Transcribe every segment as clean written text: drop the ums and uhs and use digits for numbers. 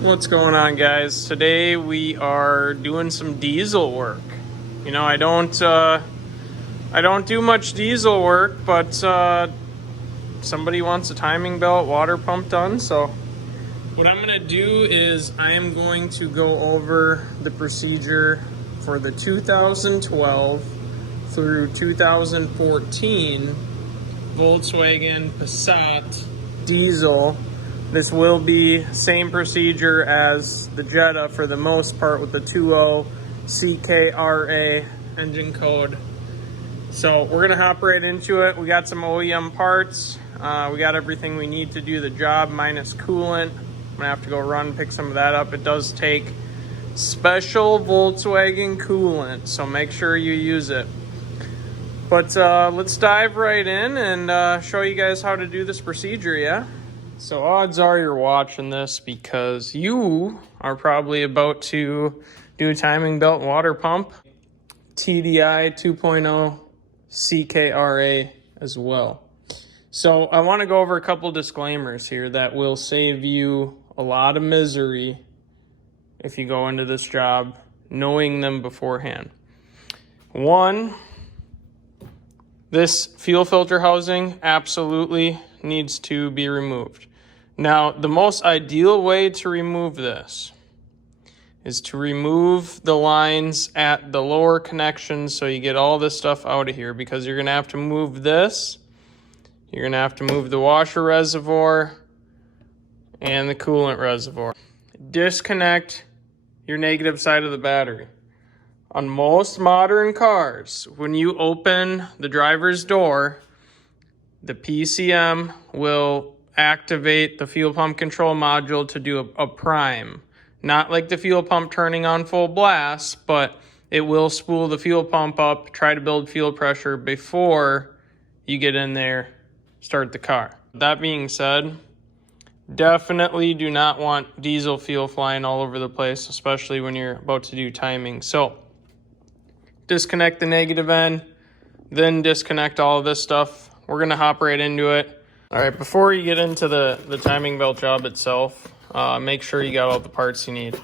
What's going on, guys? Today we are doing some diesel work. You know, I don't do much diesel work, but somebody wants a timing belt water pump done, so what I'm gonna do is I am going to go over the procedure for the 2012 through 2014 Volkswagen Passat diesel. This will be same procedure as the Jetta for the most part with the 2.0 CKRA engine code. So we're gonna hop right into it. We got some OEM parts. We got everything we need to do the job minus coolant. I'm gonna have to go run pick some of that up. It does take special Volkswagen coolant, so make sure you use it. But let's dive right in and show you guys how to do this procedure, yeah? So odds are you're watching this because you are probably about to do a timing belt water pump, TDI 2.0 CKRA as well. So I want to go over a couple disclaimers here that will save you a lot of misery if you go into this job knowing them beforehand. One, this fuel filter housing absolutely needs to be removed. Now, the most ideal way to remove this is to remove the lines at the lower connections so you get all this stuff out of here, because you're going to have to move this. You're going to have to move the washer reservoir and the coolant reservoir. Disconnect your negative side of the battery. On most modern cars, when you open the driver's door, the PCM will activate the fuel pump control module to do a prime. Not like the fuel pump turning on full blast, but it will spool the fuel pump up, try to build fuel pressure before you get in there, start the car. That being said, definitely do not want diesel fuel flying all over the place, especially when you're about to do timing. So disconnect the negative end, then disconnect all of this stuff. We're gonna hop right into it. All right, before you get into the timing belt job itself, make sure you got all the parts you need.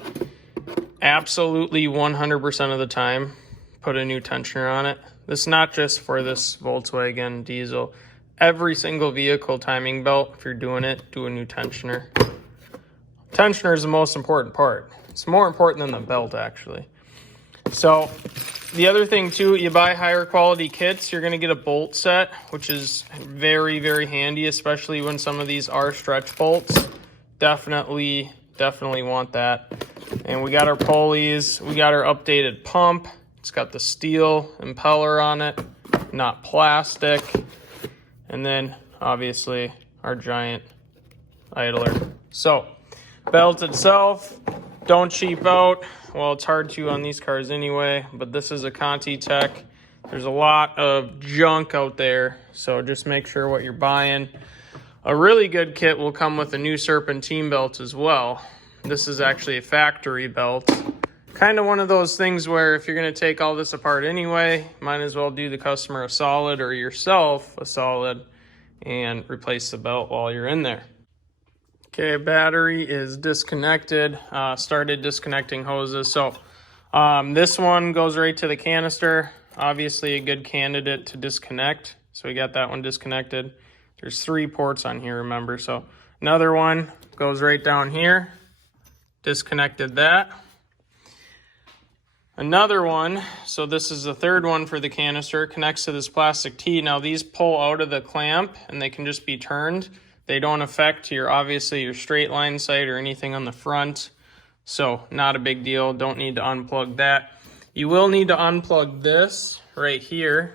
Absolutely 100% of the time, put a new tensioner on it. This is not just for this Volkswagen diesel. Every single vehicle timing belt, if you're doing it, do a new tensioner. Tensioner is the most important part. It's more important than the belt, actually. So the other thing too, you buy higher quality kits, you're going to get a bolt set, which is very, very handy, especially when some of these are stretch bolts. Definitely want that. And we got our pulleys, we got our updated pump. It's got the steel impeller on it, not plastic. And then obviously our giant idler. So belt itself, don't cheap out. Well, it's hard to on these cars anyway, but this is a Conti Tech. There's a lot of junk out there, so just make sure what you're buying. A really good kit will come with a new serpentine belt as well. This is actually a factory belt. Kind of one of those things where if you're going to take all this apart anyway, might as well do the customer a solid or yourself a solid and replace the belt while you're in there. Okay, battery is disconnected. Started disconnecting hoses. So this one goes right to the canister. Obviously a good candidate to disconnect. So we got that one disconnected. There's 3 ports on here, remember. So another one goes right down here. Disconnected that. Another one, so this is the 3rd one for the canister, connects to this plastic T. Now these pull out of the clamp and they can just be turned. They don't affect obviously your straight line sight or anything on the front. So not a big deal. Don't need to unplug that. You will need to unplug this right here,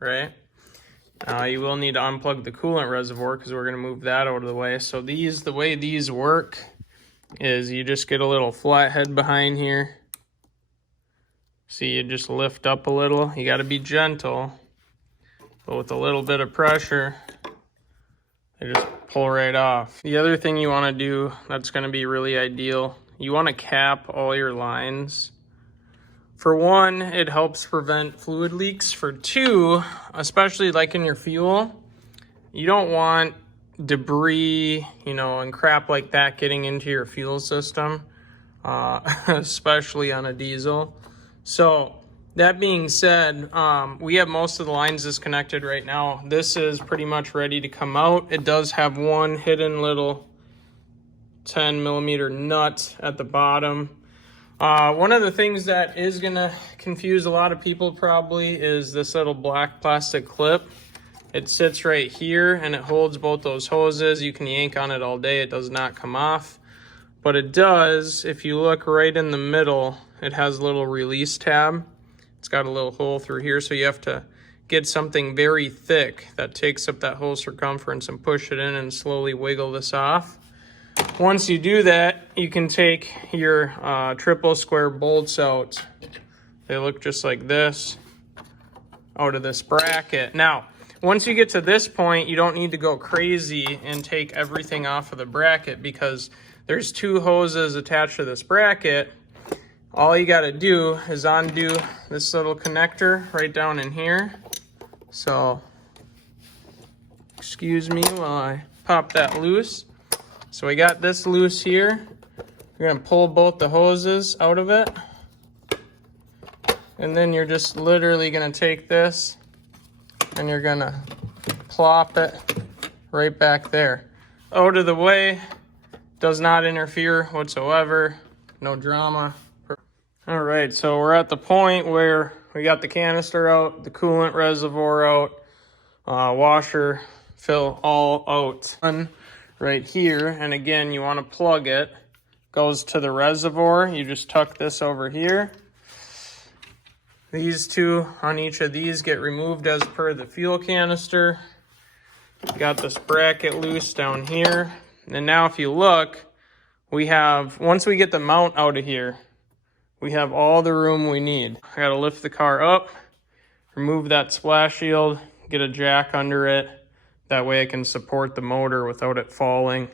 right? You will need to unplug the coolant reservoir because we're going to move that out of the way. So the way these work is you just get a little flathead behind here. See, you just lift up a little. You got to be gentle, but with a little bit of pressure, they just pull right off. The other thing you want to do that's going to be really ideal, you want to cap all your lines. For one, it helps prevent fluid leaks. For two, especially like in your fuel, you don't want debris, you know, and crap like that getting into your fuel system, especially on a diesel. So that being said, we have most of the lines disconnected right now. This is pretty much ready to come out. It does have one hidden little 10 millimeter nut at the bottom. One of the things that is gonna confuse a lot of people probably is this little black plastic clip. It sits right here and it holds both those hoses. You can yank on it all day, it does not come off. But it does, if you look right in the middle, it has a little release tab. It's got a little hole through here, so you have to get something very thick that takes up that whole circumference and push it in and slowly wiggle this off. Once you do that, you can take your triple square bolts out. They look just like this, out of this bracket. Now, once you get to this point, you don't need to go crazy and take everything off of the bracket because there's two hoses attached to this bracket. All you got to do is undo this little connector right down in here. So, excuse me while I pop that loose. So we got this loose here. You're going to pull both the hoses out of it. And then you're just literally going to take this and you're going to plop it right back there. Out of the way, does not interfere whatsoever, no drama. All right, so we're at the point where we got the canister out, the coolant reservoir out, washer, fill all out. Right here, and again, you want to plug it. Goes to the reservoir. You just tuck this over here. These two on each of these get removed as per the fuel canister. Got this bracket loose down here. And now if you look, we have, once we get the mount out of here, we have all the room we need. I gotta lift the car up, remove that splash shield, get a jack under it. That way I can support the motor without it falling.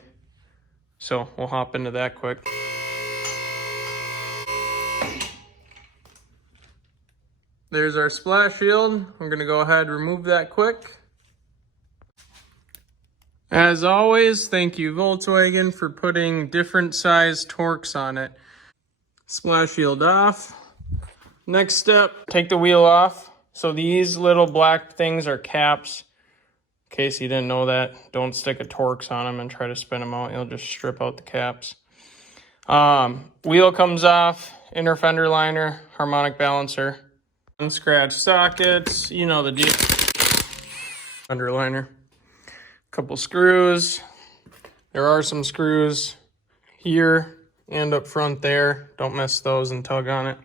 So we'll hop into that quick. There's our splash shield. I'm gonna go ahead and remove that quick. As always, thank you Volkswagen for putting different size torques on it. Splash shield off. Next step, take the wheel off. So these little black things are caps. In case you didn't know that, don't stick a Torx on them and try to spin them out. You'll just strip out the caps. Wheel comes off, inner fender liner, harmonic balancer, unscratched sockets, you know the deal. Fender liner, couple screws. There are some screws here and up front there. Don't miss those and tug on it.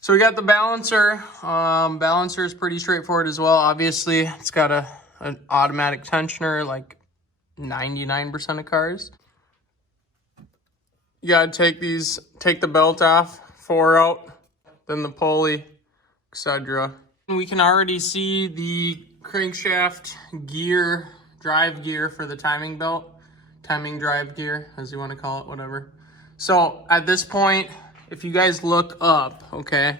So we got the balancer. Balancer is pretty straightforward as well. Obviously, it's got an automatic tensioner like 99% of cars. You gotta take the belt off, 4 out, then the pulley, etc. We can already see the crankshaft gear, drive gear for the timing belt, timing drive gear, as you want to call it, whatever. So at this point, if you guys look up, okay,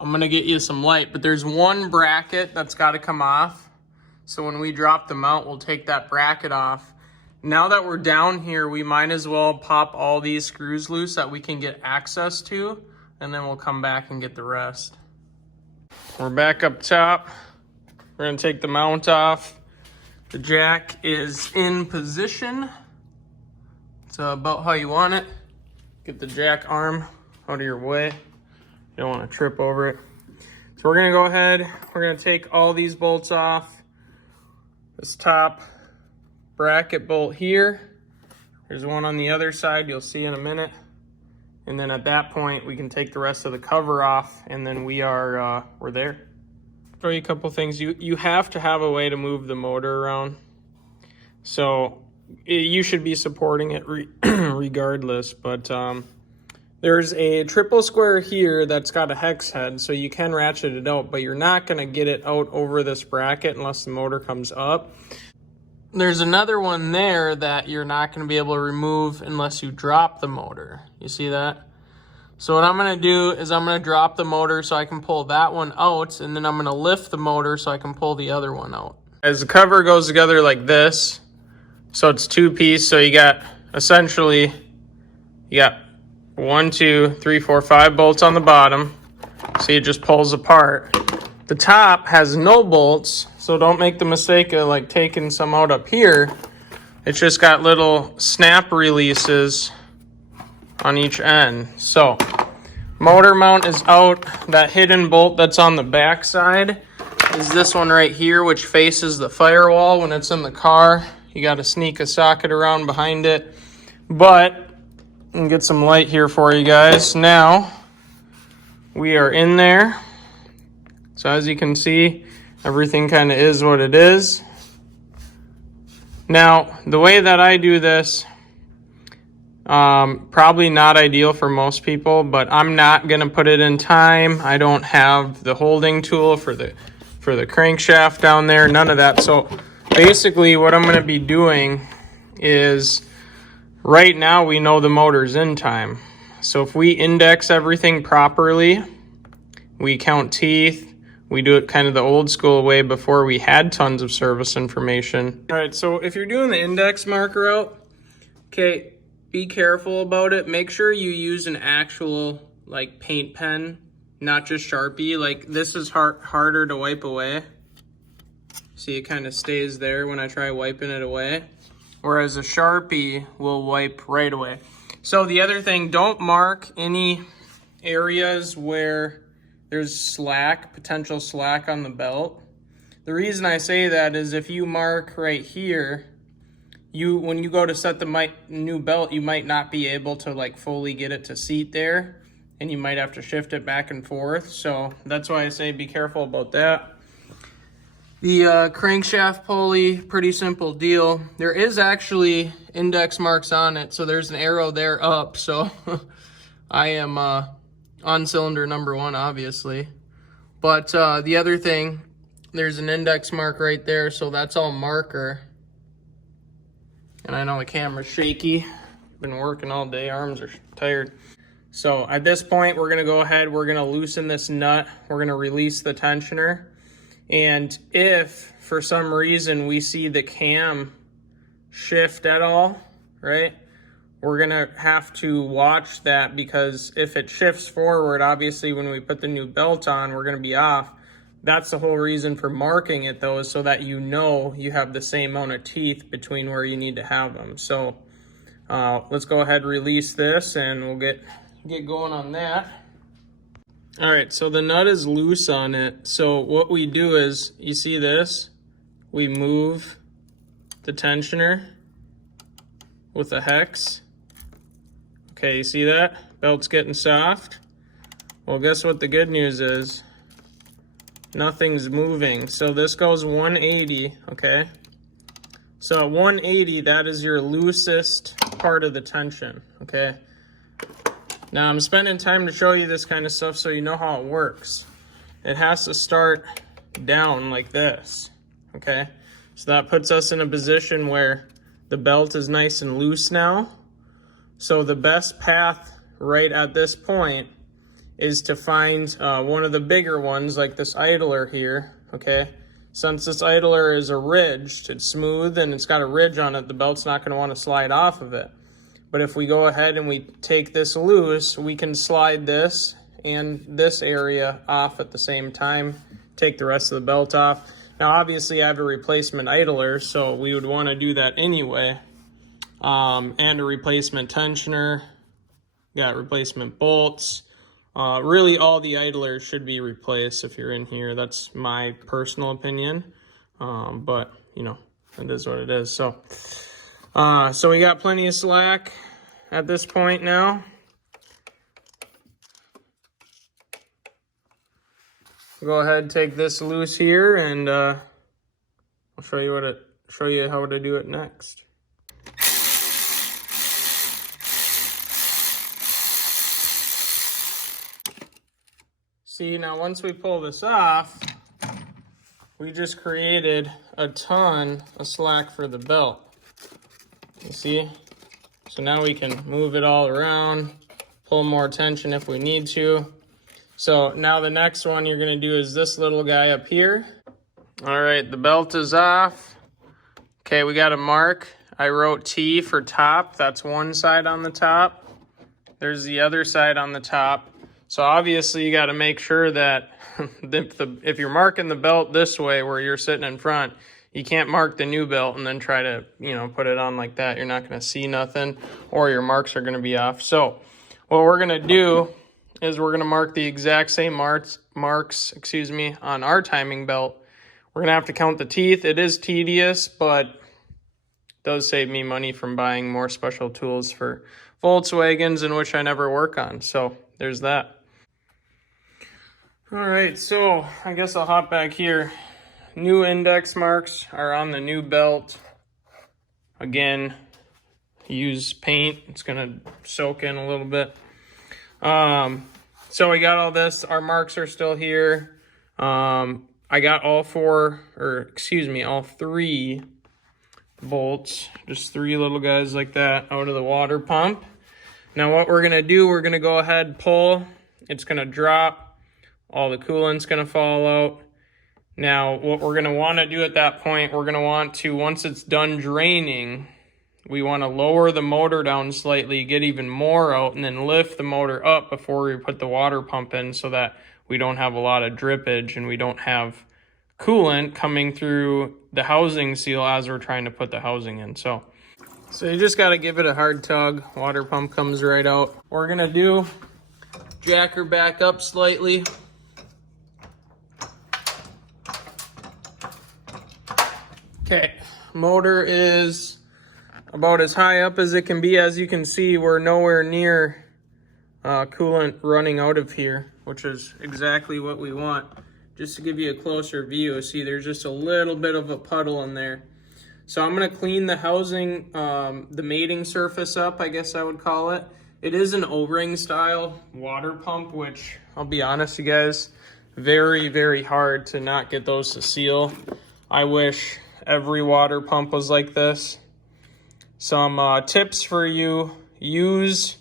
I'm gonna get you some light, but there's one bracket that's got to come off. So when we drop the mount, we'll take that bracket off. Now that we're down here, we might as well pop all these screws loose that we can get access to, and then we'll come back and get the rest. We're back up top. We're gonna take the mount off. The jack is in position. It's about how you want it. Get the jack arm out of your way. You don't want to trip over it. So we're gonna go ahead, we're gonna take all these bolts off. This top bracket bolt here. There's one on the other side, you'll see in a minute. And then at that point, we can take the rest of the cover off, and then we're there. Show you a couple things. You have to have a way to move the motor around. So you should be supporting it regardless, but there's a triple square here that's got a hex head, so you can ratchet it out, but you're not gonna get it out over this bracket unless the motor comes up. There's another one there that you're not gonna be able to remove unless you drop the motor. You see that? So what I'm gonna do is I'm gonna drop the motor so I can pull that one out, and then I'm gonna lift the motor so I can pull the other one out. As the cover goes together like this, so it's two-piece, so you got essentially, you got 1, 2, 3, 4, 5 bolts on the bottom. See, it just pulls apart. The top has no bolts, so don't make the mistake of like taking some out up here. It's just got little snap releases on each end. So motor mount is out. That hidden bolt that's on the back side is this one right here, which faces the firewall when it's in the car. You got to sneak a socket around behind it. But I can get some light here for you guys. Now we are in there. So as you can see, everything kind of is what it is. Now, the way that I do this, probably not ideal for most people, but I'm not going to put it in time. I don't have the holding tool for the crankshaft down there, none of that. So basically what I'm going to be doing is, right now we know the motor's in time. So if we index everything properly, we count teeth, we do it kind of the old school way before we had tons of service information. All right, so if you're doing the index marker out, okay, be careful about it. Make sure you use an actual like paint pen, not just Sharpie. Like this is harder to wipe away. See, it kind of stays there when I try wiping it away. Whereas a Sharpie will wipe right away. So the other thing, don't mark any areas where there's slack, potential slack on the belt. The reason I say that is if you mark right here, when you go to set the new belt, you might not be able to like fully get it to seat there, and you might have to shift it back and forth. So that's why I say be careful about that. The crankshaft pulley, pretty simple deal. There is actually index marks on it, so there's an arrow there up. So I am on cylinder number 1, obviously. But the other thing, there's an index mark right there, so that's all marker. And I know the camera's shaky. Been working all day, arms are tired. So at this point, we're gonna go ahead, we're gonna loosen this nut, we're gonna release the tensioner. And if for some reason we see the cam shift at all, right? We're gonna have to watch that, because if it shifts forward, obviously when we put the new belt on, we're gonna be off. That's the whole reason for marking it though, is so that you know you have the same amount of teeth between where you need to have them. So let's go ahead and release this and we'll get going on that. All right, so the nut is loose on it. So what we do is, you see this? We move the tensioner with a hex. Okay, you see that? Belt's getting soft. Well, guess what the good news is? Nothing's moving. So this goes 180, okay? So at 180, that is your loosest part of the tension, okay? Now I'm spending time to show you this kind of stuff so you know how it works. It has to start down like this, okay? So that puts us in a position where the belt is nice and loose now. So the best path right at this point is to find one of the bigger ones, like this idler here, okay? Since this idler is a ridged, it's smooth and it's got a ridge on it, the belt's not gonna wanna slide off of it. But if we go ahead and we take this loose, we can slide this and this area off at the same time, take the rest of the belt off. Now obviously I have a replacement idler, so we would wanna do that anyway. And a replacement tensioner, got replacement bolts. Really all the idlers should be replaced if you're in here. That's my personal opinion, but you know, it is what it is. So we got plenty of slack at this point now. Go ahead, take this loose here, and I'll show you how to do it next. See, now once we pull this off, we just created a ton of slack for the belt. You see? So now we can move it all around, pull more tension if we need to. So now the next one you're gonna do is this little guy up here. All right, the belt is off. Okay, we got a mark. I wrote T for top. That's one side on the top. There's the other side on the top. So obviously you got to make sure that if you're marking the belt this way where you're sitting in front, you can't mark the new belt and then try to, put it on like that. You're not going to see nothing, or your marks are going to be off. So what we're going to do is we're going to mark the exact same marks, on our timing belt. We're going to have to count the teeth. It is tedious, but it does save me money from buying more special tools for Volkswagens, in which I never work on. So there's that. All right, so I guess I'll hop back here. New index marks are on the new belt. Again, use paint. It's gonna soak in a little bit. So we got all this. Our marks are still here. I got all three bolts, just three little guys like that, out of the water pump. Now what we're gonna do, we're gonna go ahead, pull. It's gonna drop. All the coolant's gonna fall out. Now what we're gonna wanna do at that point, we're gonna want to, once it's done draining, we wanna lower the motor down slightly, get even more out, and then lift the motor up before we put the water pump in, so that we don't have a lot of drippage and we don't have coolant coming through the housing seal as we're trying to put the housing in. So you just got to give it a hard tug. Water pump comes right out. We're going to do, jack her back up slightly. Okay, motor is about as high up as it can be. As you can see, we're nowhere near coolant running out of here, which is exactly what we want. Just to give you a closer view, see there's just a little bit of a puddle in there. So I'm going to clean the housing, the mating surface up, I guess I would call it. It is an O-ring style water pump, which I'll be honest, you guys, very, very hard to not get those to seal. I wish every water pump was like this. Some tips for you: use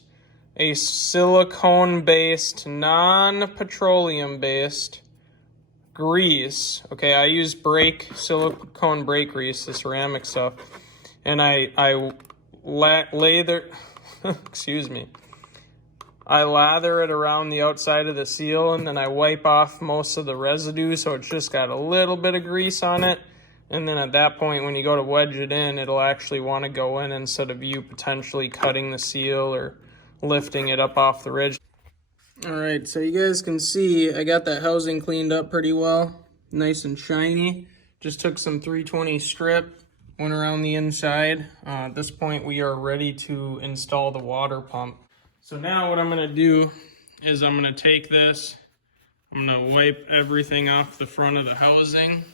a silicone-based, non-petroleum-based grease. Okay, I use silicone brake grease, the ceramic stuff, and I lather excuse me, I lather it around the outside of the seal, and then I wipe off most of the residue, so it's just got a little bit of grease on it. And then at that point, when you go to wedge it in, it'll actually want to go in instead of you potentially cutting the seal or lifting it up off the ridge. All right, so you guys can see I got that housing cleaned up pretty well, nice and shiny. Just took some 320 strip, went around the inside. At this point, we are ready to install the water pump. So now what I'm gonna do is I'm gonna take this, I'm gonna wipe everything off the front of the housing.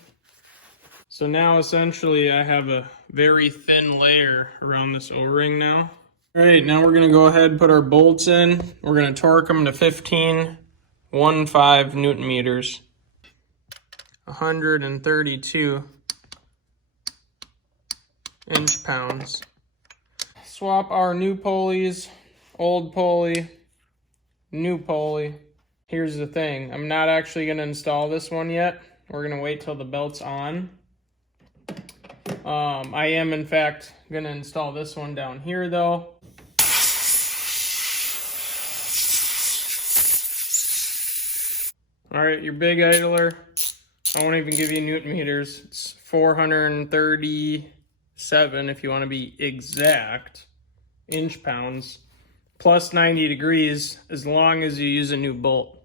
So now essentially I have a very thin layer around this O-ring now. All right, now we're gonna go ahead and put our bolts in. We're gonna torque them to 15 Newton meters. 132 inch-pounds. Swap our new pulleys, old pulley, new pulley. Here's the thing, I'm not actually gonna install this one yet. We're gonna wait till the belt's on. I am in fact gonna install this one down here though. All right, your big idler, I won't even give you Newton meters. It's 437 if you want to be exact, inch-pounds, plus 90 degrees as long as you use a new bolt.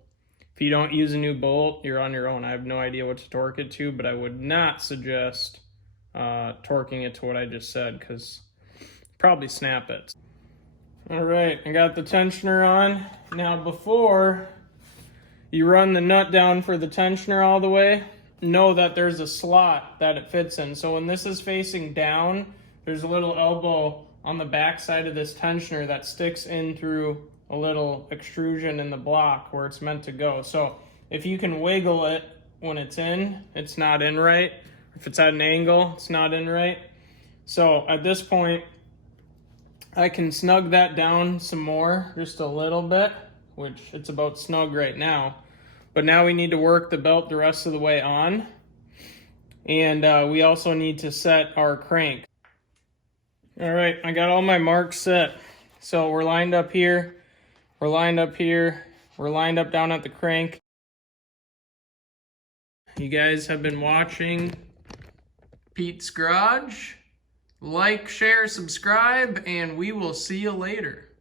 If you don't use a new bolt, you're on your own. I have no idea what to torque it to, but I would not suggest torquing it to what I just said, because probably snap it. All right, I got the tensioner on. Now before you run the nut down for the tensioner all the way, know that there's a slot that it fits in. So when this is facing down, there's a little elbow on the back side of this tensioner that sticks in through a little extrusion in the block where it's meant to go. So if you can wiggle it when it's in, it's not in right. If it's at an angle, it's not in right. So at this point, I can snug that down some more, just a little bit, which it's about snug right now. But now we need to work the belt the rest of the way on. And we also need to set our crank. All right, I got all my marks set. So we're lined up here, we're lined up here, we're lined up down at the crank. You guys have been watching Pete's Garage. Like, share, subscribe, and we will see you later.